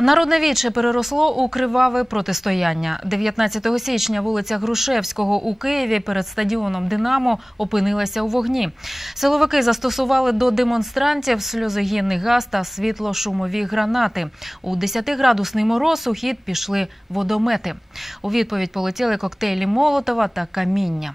Народне віче переросло у криваве протистояння. 19 січня вулиця Грушевського у Києві перед стадіоном Динамо опинилася у вогні. Силовики застосували до демонстрантів сльозогінний газ та світло-шумові гранати. У 10-градусний мороз у хід пішли водомети. У відповідь полетіли коктейлі Молотова та каміння.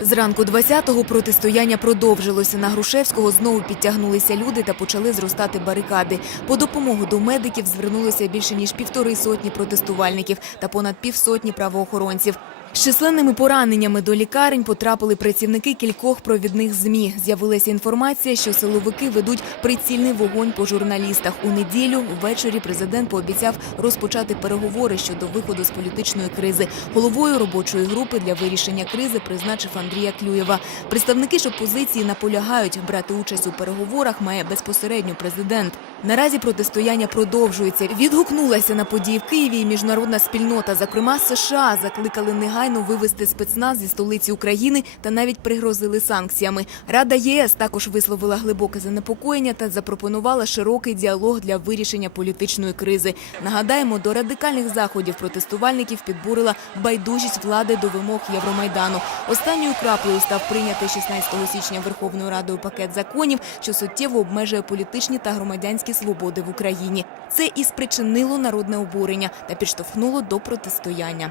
Зранку 20-го протистояння продовжилося. На Грушевського знову підтягнулися люди та почали зростати барикади. По допомогу до медиків звернулося більше ніж півтори сотні протестувальників та понад півсотні правоохоронців. З пораненнями до лікарень потрапили працівники кількох провідних ЗМІ. З'явилася інформація, що силовики ведуть прицільний вогонь по журналістах. У неділю ввечері президент пообіцяв розпочати переговори щодо виходу з політичної кризи. Головою робочої групи для вирішення кризи призначив Андрія Клюєва. Представники ж опозиції наполягають, брати участь у переговорах має безпосередньо президент. Наразі протистояння продовжується. Відгукнулася на події в Києві і міжнародна спільнота. Зокрема, США закликали негайно вивести спецназ зі столиці України та навіть пригрозили санкціями. Рада єС також висловила глибоке занепокоєння та запропонувала широкий діалог для вирішення політичної кризи. Нагадаємо, до радикальних заходів протестувальників підбурила байдужість влади до вимог Євромайдану. Останньою краплею став прийнятий 16 січня Верховною Радою пакет законів, що суттєво обмежує політичні та громадянські свободи в Україні. Це і спричинило народне обурення та підштовхнуло до протистояння.